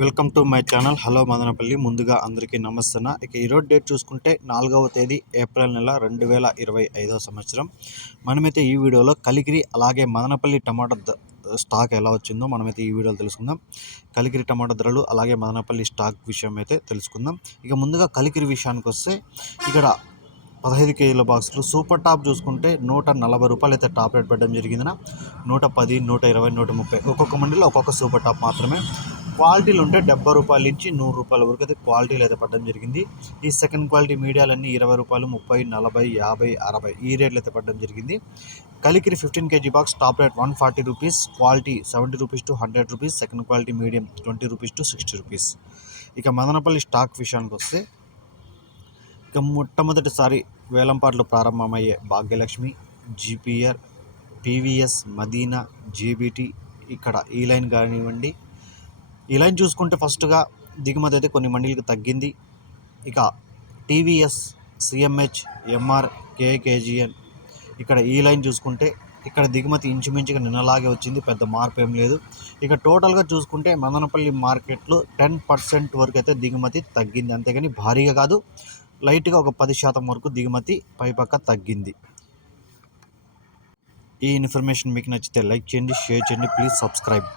Welcome to my channel. Hello Madanapalli. ముందుగా అందరికీ నమస్తన ఇక ఈరోజు డేట్ చూసుకుంటే నాలుగవ తేదీ ఏప్రిల్ నెల రెండు వేల ఇరవై ఐదవ సంవత్సరం. మనమైతే ఈ వీడియోలో కలిగిరి అలాగే మదనపల్లి టమాటా స్టాక్ ఎలా వచ్చిందో మనమైతే ఈ వీడియోలో తెలుసుకుందాం. కలిగిరి టమాటా ధరలు అలాగే మదనపల్లి స్టాక్ విషయం అయితే తెలుసుకుందాం. ఇక ముందుగా కలిగిరి విషయానికి వస్తే ఇక్కడ పదహైదు కేజీల బాక్సులు సూపర్ టాప్ చూసుకుంటే నూట నలభై రూపాయలు అయితే టాప్ రేట్ పెట్టడం జరిగిందిన నూట పది నూట ఇరవై నూట ముప్పై ఒక్కొక్క మండీలో ఒక్కొక్క సూపర్ టాప్ మాత్రమే. క్వాలిటీలు ఉంటే డెబ్బై రూపాయల నుంచి నూరు రూపాయల వరకు అయితే క్వాలిటీలు అయితే పడడం జరిగింది. ఈ సెకండ్ క్వాలిటీ మీడియాలన్నీ ఇరవై రూపాయలు ముప్పై నలభై యాభై అరవై ఈ రేట్లు అయితే పడడం జరిగింది. Kalikiri fifteen KG box top rate one forty rupees quality seventy rupees to hundred rupees second quality medium twenty rupees to sixty rupees ఇక మదనపల్లి స్టాక్ విషయానికి వస్తే ఇక మొట్టమొదటిసారి వేలంపాట్లు ప్రారంభమయ్యే Bhagyalakshmi GPR PVS Madina GBT ఇక్కడ ఈ లైన్ కానివ్వండి ఈ లైన్ చూసుకుంటే ఫస్ట్గా దిగుమతి అయితే కొన్ని మండీలకు తగ్గింది. ఇక టీవీఎస్ సిఎంహెచ్ ఎంఆర్ కేకేజిఎన్ ఇక్కడ ఈ లైన్ చూసుకుంటే ఇక్కడ దిగుమతి ఇంచుమించుగా నిన్నలాగే వచ్చింది. పెద్ద మార్పు ఏం లేదు. ఇక టోటల్గా చూసుకుంటే మదనపల్లి మార్కెట్లో టెన్ పర్సెంట్ వరకు అయితే దిగుమతి తగ్గింది. అంతేగాని భారీగా కాదు. లైట్గా ఒక పది శాతం వరకు దిగుమతి పైపక్క తగ్గింది. ఈ ఇన్ఫర్మేషన్ మీకు నచ్చితే లైక్ చేయండి షేర్ చేయండి. Please subscribe.